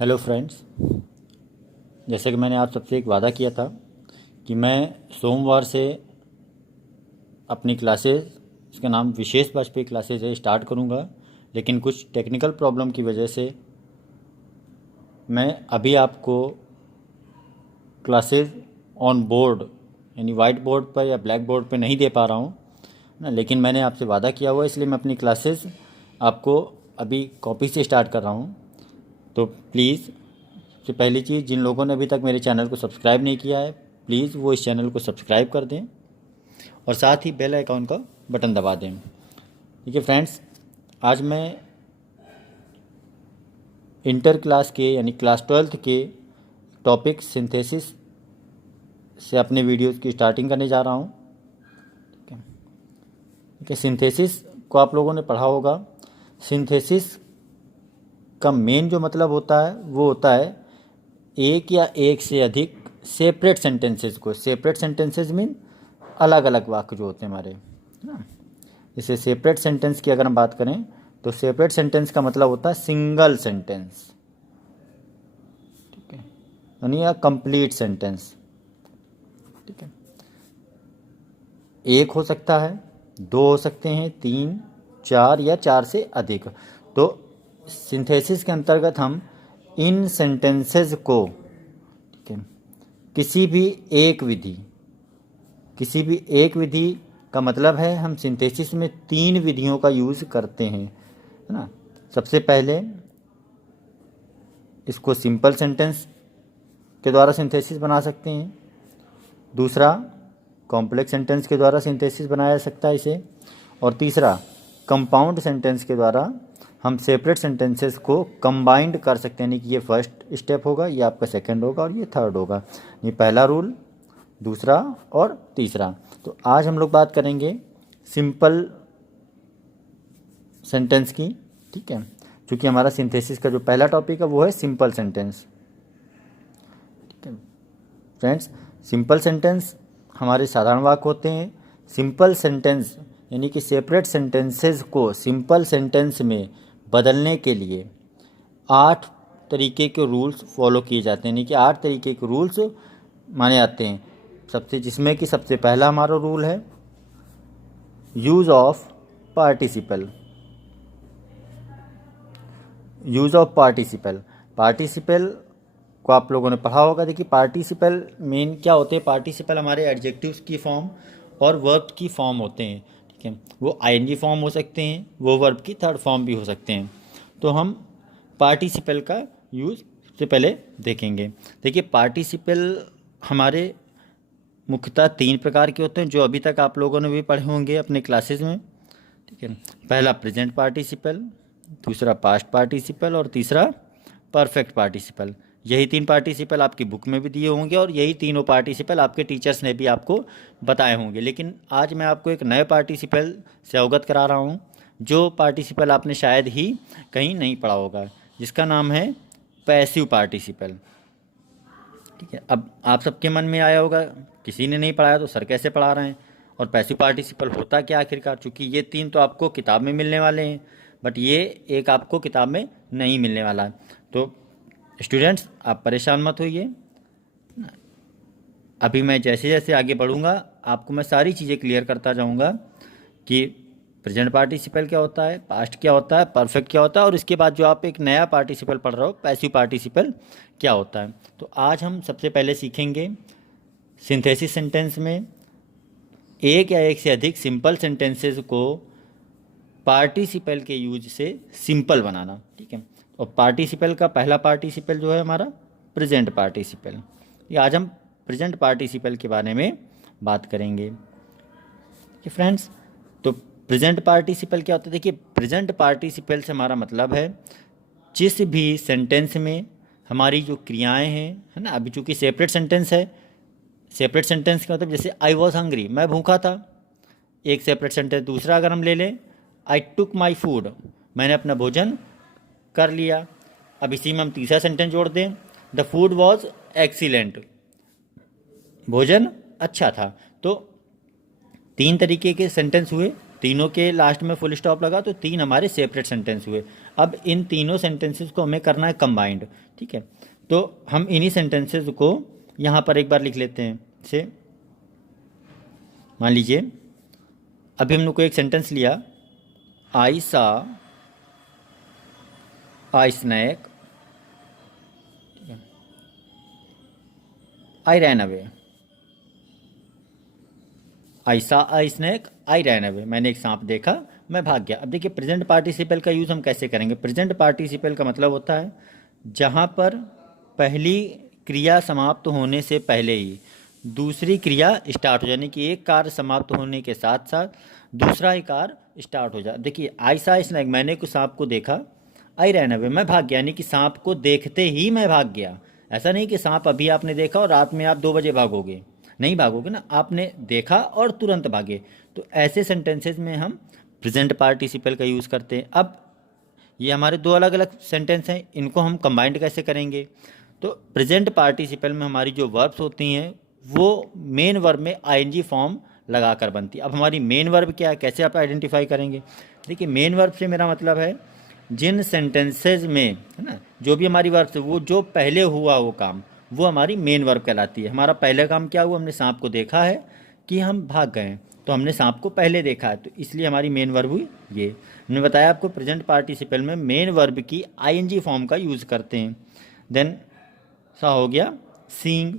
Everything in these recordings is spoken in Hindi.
Hello friends. जैसे कि मैंने आप सबसे एक वादा किया था कि मैं सोमवार से अपनी क्लासेस, इसका नाम विशेष वाजपेयी क्लासेस है, स्टार्ट करूंगा। लेकिन कुछ टेक्निकल प्रॉब्लम की वजह से मैं अभी आपको क्लासेस ऑन बोर्ड यानी वाइट बोर्ड पर या ब्लैक बोर्ड पर नहीं दे पा रहा हूँ ना। लेकिन मैंने आपसे वादा किया हुआ है, इसलिए मैं अपनी क्लासेस आपको अभी कॉपी से स्टार्ट कर रहा हूँ। तो प्लीज़, सबसे पहली चीज़, जिन लोगों ने अभी तक मेरे चैनल को सब्सक्राइब नहीं किया है, प्लीज़ वो इस चैनल को सब्सक्राइब कर दें और साथ ही बेल आइकॉन का बटन दबा दें। ठीक है फ्रेंड्स, आज मैं इंटर क्लास के यानी क्लास 12th के टॉपिक सिंथेसिस से अपने वीडियोज़ की स्टार्टिंग करने जा रहा हूँ। ठीक है, सिंथेसिस को आप लोगों ने पढ़ा होगा। सिंथेसिस का मेन जो मतलब होता है वो होता है एक या एक से अधिक सेपरेट सेंटेंसेस को, सेपरेट सेंटेंसेस मीन अलग अलग वाक्य जो होते हैं हमारे, है ना। जैसे सेपरेट सेंटेंस की अगर हम बात करें तो सेपरेट सेंटेंस का मतलब होता है सिंगल सेंटेंस, ठीक है, यानी या कंप्लीट सेंटेंस। ठीक है, एक हो सकता है, दो हो सकते हैं, तीन, चार या चार से अधिक। तो सिंथेसिस के अंतर्गत हम इन सेंटेंसेस को, ठीक है, किसी भी एक विधि, किसी भी एक विधि का मतलब है हम सिंथेसिस में तीन विधियों का यूज़ करते हैं, है ना। सबसे पहले इसको सिंपल सेंटेंस के द्वारा सिंथेसिस बना सकते हैं। दूसरा, कॉम्प्लेक्स सेंटेंस के द्वारा सिंथेसिस बनाया जा सकता है इसे। और तीसरा, कंपाउंड सेंटेंस के द्वारा हम सेपरेट सेंटेंसेस को कंबाइंड कर सकते हैं। यानी कि ये फर्स्ट स्टेप होगा, ये आपका सेकंड होगा और ये थर्ड होगा। ये पहला रूल, दूसरा और तीसरा। तो आज हम लोग बात करेंगे सिंपल सेंटेंस की। ठीक है, क्योंकि हमारा सिंथेसिस का जो पहला टॉपिक है वो है सिंपल सेंटेंस। ठीक है फ्रेंड्स, सिंपल सेंटेंस हमारे साधारण वाक्य होते हैं। सिंपल सेंटेंस यानी कि सेपरेट सेंटेंसेस को सिंपल सेंटेंस में बदलने के लिए 8 तरीके के रूल्स फॉलो किए जाते हैं। यानी कि 8 तरीके के रूल्स माने जाते हैं। जिसमें कि सबसे पहला हमारा रूल है use of participle. Use of participle, participle को आप लोगों ने पढ़ा होगा। देखिए, पार्टिसिपल मेन क्या होते हैं। पार्टिसिपल हमारे एडजेक्टिव्स की फॉर्म और वर्ब की फॉर्म होते हैं। ठीक है, वो आईएनजी फॉर्म हो सकते हैं, वो वर्ब की थर्ड फॉर्म भी हो सकते हैं। तो हम पार्टिसिपल का यूज़ सबसे पहले देखेंगे। देखिए, पार्टिसिपल हमारे मुख्यतः 3 प्रकार के होते हैं, जो अभी तक आप लोगों ने भी पढ़े होंगे अपने क्लासेस में। ठीक है, पहला प्रेजेंट पार्टिसिपल, दूसरा पास्ट पार्टिसिपल और तीसरा परफेक्ट पार्टिसिपल। यही 3 पार्टिसिपल आपकी बुक में भी दिए होंगे और यही तीनों पार्टिसिपल आपके टीचर्स ने भी आपको बताए होंगे। लेकिन आज मैं आपको एक नए पार्टिसिपल से अवगत करा रहा हूँ, जो पार्टिसिपल आपने शायद ही कहीं नहीं पढ़ा होगा, जिसका नाम है पैसिव पार्टिसिपल। ठीक है, अब आप सबके मन में आया होगा किसी ने नहीं पढ़ाया तो सर कैसे पढ़ा रहे हैं, और पैसिव पार्टिसिपल होता क्या आखिरकार। चूँकि ये 3 तो आपको किताब में मिलने वाले हैं, बट ये एक आपको किताब में नहीं मिलने वाला है। तो स्टूडेंट्स, आप परेशान मत होइए। अभी मैं जैसे जैसे आगे बढ़ूंगा आपको मैं सारी चीज़ें क्लियर करता जाऊंगा कि प्रेजेंट पार्टिसिपल क्या होता है, पास्ट क्या होता है, परफेक्ट क्या होता है, और इसके बाद जो आप एक नया पार्टिसिपल पढ़ रहे हो, पैसिव पार्टिसिपल क्या होता है। तो आज हम सबसे पहले सीखेंगे सिंथेसिस सेंटेंस में एक या एक से अधिक सिंपल सेंटेंसेस को पार्टिसिपल के यूज से सिंपल बनाना। ठीक है, और पार्टिसिपल का पहला पार्टिसिपल जो है हमारा प्रेजेंट पार्टिसिपल। ये आज हम प्रेजेंट पार्टिसिपल के बारे में बात करेंगे। कि फ्रेंड्स, तो प्रेजेंट पार्टिसिपल क्या होता है। देखिए, प्रेजेंट पार्टिसिपल से हमारा मतलब है जिस भी सेंटेंस में हमारी जो क्रियाएं हैं, है ना। अभी चूंकि सेपरेट सेंटेंस है, सेपरेट सेंटेंस का मतलब जैसे आई वॉज हंग्री, मैं भूखा था, एक सेपरेट सेंटेंस। दूसरा अगर हम ले लें, आई टुक माई फूड, मैंने अपना भोजन कर लिया। अब इसी में हम तीसरा सेंटेंस जोड़ दें, द फूड वॉज एक्सीलेंट, भोजन अच्छा था। तो 3 तरीके के सेंटेंस हुए, तीनों के लास्ट में फुल स्टॉप लगा तो 3 हमारे सेपरेट सेंटेंस हुए। अब इन तीनों सेंटेंसेस को हमें करना है कंबाइंड, ठीक है। तो हम इन्हीं सेंटेंसेस को यहाँ पर एक बार लिख लेते हैं। से मान लीजिए अभी हम लोग को एक सेंटेंस लिया, आई सा आ स्नैक, आई रैन अवे। आई सा आ स्नैक, आई रैन अवे, मैंने एक सांप देखा, मैं भाग गया। अब देखिए प्रेजेंट पार्टिसिपल का यूज़ हम कैसे करेंगे। प्रेजेंट पार्टिसिपल का मतलब होता है जहाँ पर पहली क्रिया समाप्त होने से पहले ही दूसरी क्रिया स्टार्ट हो, यानी कि एक कार्य समाप्त होने के साथ साथ दूसरा ही कार्य स्टार्ट हो जाए। देखिए आई सा स्नैक, मैंने कुछ सांप को देखा, आई रैन अवे, मैं भाग गया, यानी कि सांप को देखते ही मैं भाग गया। ऐसा नहीं कि सांप अभी आपने देखा और रात में आप 2 बजे भागोगे, नहीं भागोगे ना, आपने देखा और तुरंत भागे। तो ऐसे सेंटेंसेज में हम प्रेजेंट पार्टिसिपल का यूज़ करते हैं। अब ये हमारे 2 अलग अलग सेंटेंस हैं, इनको हम कंबाइंड कैसे करेंगे। तो प्रेजेंट पार्टिसिपल में हमारी जो वर्ब्स होती हैं वो मेन वर्ब में आईएनजी फॉर्म लगाकर बनती है। अब हमारी मेन वर्ब क्या है, कैसे आप आइडेंटिफाई करेंगे। देखिए मेन वर्ब से मेरा मतलब है जिन सेंटेंसेज में, है ना, जो भी हमारी वर्ब है वो जो पहले हुआ वो काम, वो हमारी मेन वर्ब कहलाती है। हमारा पहला काम क्या हुआ, हमने सांप को देखा है कि हम भाग गए, तो हमने सांप को पहले देखा है, तो इसलिए हमारी मेन वर्ब हुई ये। हमने बताया आपको प्रेजेंट पार्टिसिपल में मेन वर्ब की आईएनजी फॉर्म का यूज़ करते हैं। देन सा हो गया सीइंग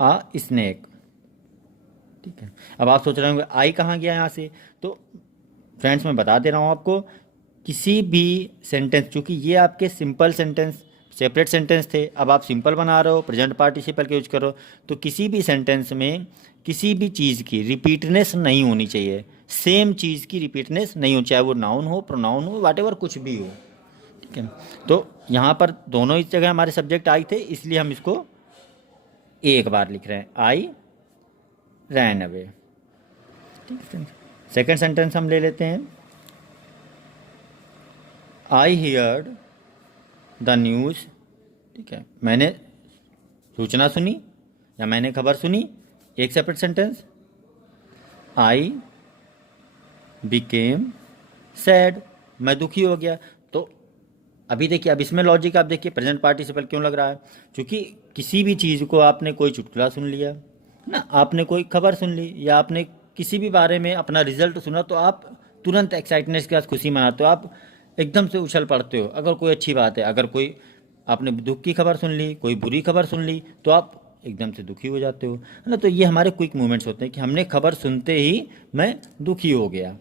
आ स्नेक, ठीक है। अब आप सोच रहे होंगे आई कहाँ गया यहाँ से। तो फ्रेंड्स मैं बता दे रहा हूँ आपको, किसी भी सेंटेंस, चूँकि ये आपके सिंपल सेंटेंस सेपरेट सेंटेंस थे, अब आप सिंपल बना रहे हो, प्रेजेंट पार्टिसिपल का यूज करो, तो किसी भी सेंटेंस में किसी भी चीज़ की रिपीटनेस नहीं होनी चाहिए। सेम चीज़ की रिपीटनेस नहीं हो, चाहे वो नाउन हो, प्रोनाउन हो, वाटेवर कुछ भी हो, ठीक है। तो यहाँ पर दोनों इस जगह हमारे सब्जेक्ट आई थे, इसलिए हम इसको एक बार लिख रहे हैं, आई रैन अवे, ठीक है। सेकेंड सेंटेंस हम ले लेते हैं, आई हियर्ड द न्यूज़, ठीक है, मैंने सूचना सुनी या मैंने खबर सुनी। एक separate sentence, I became sad, मैं दुखी हो गया। तो अभी देखिए, अब इसमें लॉजिक आप देखिए प्रेजेंट पार्टिसिपल क्यों लग रहा है, क्योंकि किसी भी चीज़ को आपने कोई चुटकुला सुन लिया ना, आपने कोई खबर सुन ली या आपने किसी भी बारे में अपना रिजल्ट सुना, तो आप तुरंत एक्साइटनेस के साथ खुशी मनाते हो, आप एकदम से उछल पड़ते हो अगर कोई अच्छी बात है। अगर कोई आपने दुख की खबर सुन ली, कोई बुरी खबर सुन ली, तो आप एकदम से दुखी हो जाते हो, है ना। तो ये हमारे क्विक मूवमेंट्स होते हैं कि हमने खबर सुनते ही मैं दुखी हो गया।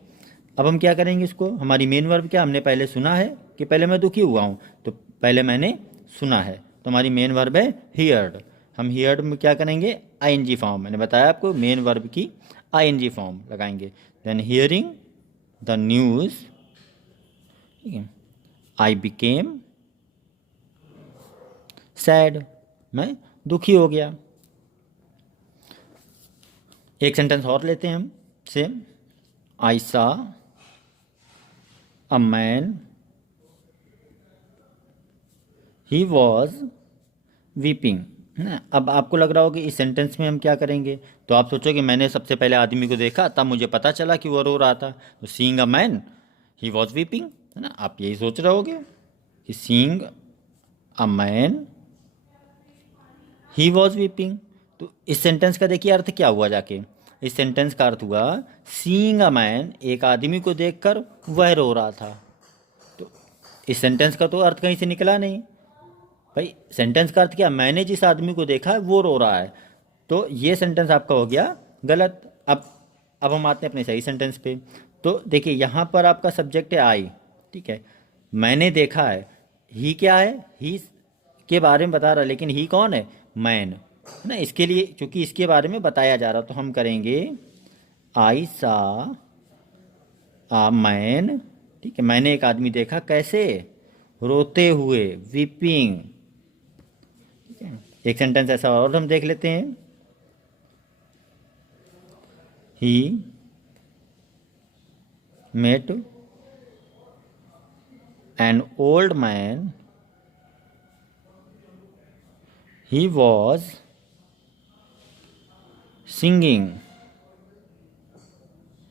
अब हम क्या करेंगे इसको, हमारी मेन वर्ब क्या, हमने पहले सुना है कि पहले मैं दुखी हुआ हूँ, तो पहले मैंने सुना है, तो हमारी मेन वर्ब है हियर्ड। हम हियर्ड में क्या करेंगे, आईएनजी फॉर्म, मैंने बताया आपको मेन वर्ब की आईएनजी फॉर्म लगाएंगे। देन हियरिंग द न्यूज़, ठीक है, आई बिकेम सैड, मैं दुखी हो गया। एक सेंटेंस और लेते हैं हम, सेम, आई सा a man, he was weeping, है ना। अब आपको लग रहा होगा कि इस सेंटेंस में हम क्या करेंगे, तो आप सोचोगे मैंने सबसे पहले आदमी को देखा तब मुझे पता चला कि वो रो रहा था, तो seeing a man he was weeping, है ना। आप यही सोच रहे होगे कि seeing a man he was weeping. तो इस सेंटेंस का देखिए अर्थ क्या हुआ जाके, इस सेंटेंस का अर्थ हुआ सीइंग अ मैन, एक आदमी को देखकर वह रो रहा था। तो इस सेंटेंस का तो अर्थ कहीं से निकला नहीं भाई। सेंटेंस का अर्थ क्या, मैंने जिस आदमी को देखा है वो रो रहा है, तो ये सेंटेंस आपका हो गया गलत। अब हम आते हैं अपने सही सेंटेंस पे। तो देखिए यहाँ पर आपका सब्जेक्ट है आई, ठीक है, मैंने देखा है, ही क्या है, ही के बारे में बता रहा है, लेकिन ही कौन है, मैन, है ना। इसके लिए चूंकि इसके बारे में बताया जा रहा, तो हम करेंगे आई सा आ मैन, ठीक है, मैंने एक आदमी देखा, कैसे, रोते हुए, वीपिंग, ठीक है। एक सेंटेंस ऐसा और हम देख लेते हैं, he met an old man, he was singing,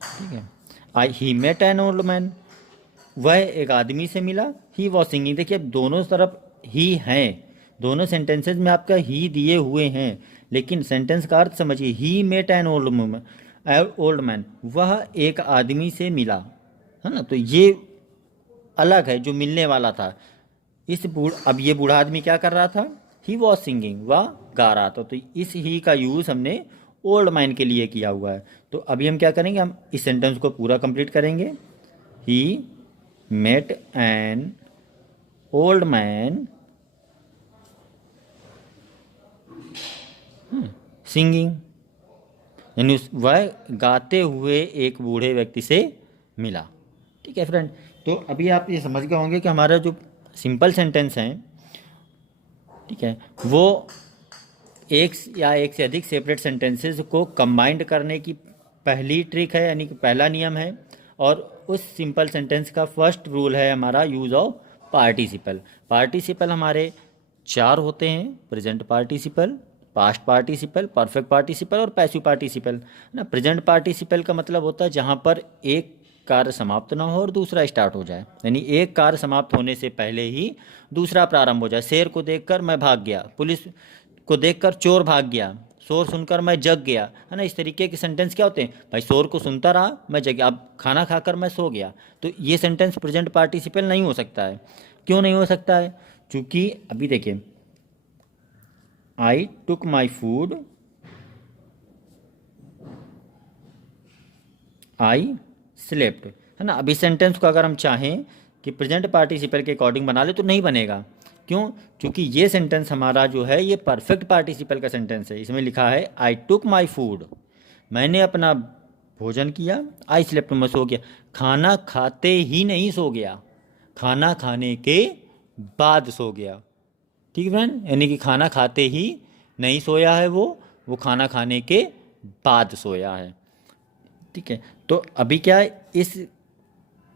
ठीक है। I he met an old man, वह एक आदमी से मिला। ही वॉज सिंगिंग, देखिए अब दोनों तरफ ही हैं, दोनों सेंटेंसेज में आपका ही दिए हुए हैं, लेकिन सेंटेंस का अर्थ समझिए। He met an old man, वह एक आदमी से मिला, है ना, तो ये अलग है जो मिलने वाला था। अब ये बूढ़ा आदमी क्या कर रहा था, ही वॉज सिंगिंग, वह गा रहा था, तो इस ही का यूज़ हमने ओल्ड मैन के लिए किया हुआ है। तो अभी हम क्या करेंगे, हम इस सेंटेंस को पूरा कंप्लीट करेंगे। He met an old man singing, यानी वह गाते हुए एक बूढ़े व्यक्ति से मिला। ठीक है फ्रेंड, तो अभी आप ये समझ गए होंगे कि हमारा जो सिंपल सेंटेंस है, ठीक है, वो एक या एक से अधिक सेपरेट सेंटेंसेस को कंबाइंड करने की पहली ट्रिक है, यानी कि पहला नियम है। और उस सिंपल सेंटेंस का फर्स्ट रूल है हमारा यूज़ ऑफ पार्टिसिपल। पार्टिसिपल हमारे चार होते हैं, present participle, past participle, perfect participle और पैसिव पार्टिसिपल ना। प्रेजेंट पार्टिसिपल का मतलब होता है जहाँ पर एक कार्य समाप्त ना हो और दूसरा स्टार्ट हो जाए, यानी एक कार्य समाप्त होने से पहले ही दूसरा प्रारंभ हो जाए। शेर को देखकर मैं भाग गया, पुलिस को देखकर चोर भाग गया, शोर सुनकर मैं जग गया, है ना। इस तरीके के सेंटेंस क्या होते हैं, भाई शोर को सुनता रहा मैं जग गया, अब खाना खाकर मैं सो गया। तो ये सेंटेंस प्रेजेंट पार्टिसिपल नहीं हो सकता है। क्यों नहीं हो सकता है, क्योंकि अभी देखिए, आई टुक माई फूड, आई स्लेप्ट, है ना। अभी सेंटेंस को अगर हम चाहें कि प्रेजेंट पार्टिसिपल के अकॉर्डिंग बना ले तो नहीं बनेगा। क्यों, क्योंकि ये सेंटेंस हमारा जो है ये परफेक्ट पार्टिसिपल का सेंटेंस है। इसमें लिखा है आई टुक माई फूड, मैंने अपना भोजन किया। आई स्लेप्ट, मैं सो गया। खाना खाते ही नहीं सो गया, खाना खाने के बाद सो गया। ठीक है फ्रेंड, यानी कि खाना खाते ही नहीं सोया है, वो खाना खाने के बाद सोया है। ठीक है, तो अभी क्या है, इस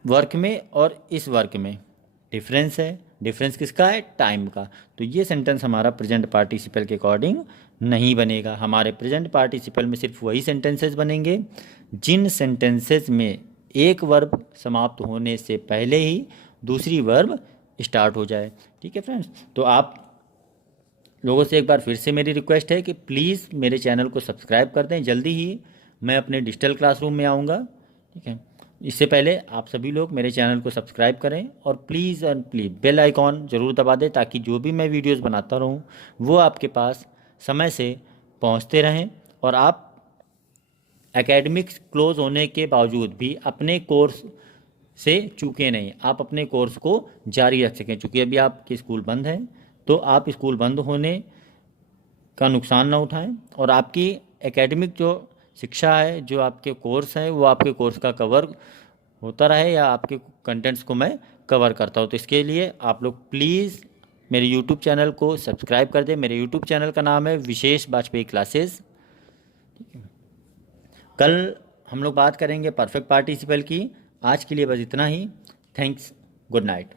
वर्क में और इस वर्क में डिफरेंस है। डिफरेंस किसका है, टाइम का। तो ये सेंटेंस हमारा प्रेजेंट पार्टिसिपल के अकॉर्डिंग नहीं बनेगा। हमारे प्रेजेंट पार्टिसिपल में सिर्फ वही सेंटेंसेस बनेंगे जिन सेंटेंसेस में एक वर्ब समाप्त होने से पहले ही दूसरी वर्ब स्टार्ट हो जाए। ठीक है फ्रेंड्स, तो आप लोगों से एक बार फिर से मेरी रिक्वेस्ट है कि प्लीज़ मेरे चैनल को सब्सक्राइब कर दें। जल्दी ही मैं अपने डिजिटल क्लासरूम में आऊँगा। ठीक है, इससे पहले आप सभी लोग मेरे चैनल को सब्सक्राइब करें और please and please bell icon ज़रूर दबा दें, ताकि जो भी मैं वीडियोस बनाता रहूँ वो आपके पास समय से पहुँचते रहें और आप एकेडमिक्स क्लोज होने के बावजूद भी अपने कोर्स से चूके नहीं, आप अपने कोर्स को जारी रख सकें। चूँकि अभी आपके स्कूल बंद हैं, तो आप स्कूल बंद होने का नुकसान ना उठाएं और आपकी एकेडमिक जो शिक्षा है, जो आपके कोर्स हैं, वो आपके कोर्स का कवर होता रहे या आपके कंटेंट्स को मैं कवर करता हूँ। तो इसके लिए आप लोग प्लीज़ मेरे यूट्यूब चैनल को सब्सक्राइब कर दें। मेरे यूट्यूब चैनल का नाम है विशेष वाजपेयी क्लासेस। कल हम लोग बात करेंगे परफेक्ट पार्टिसिपल की। आज के लिए बस इतना ही। Thanks, good night.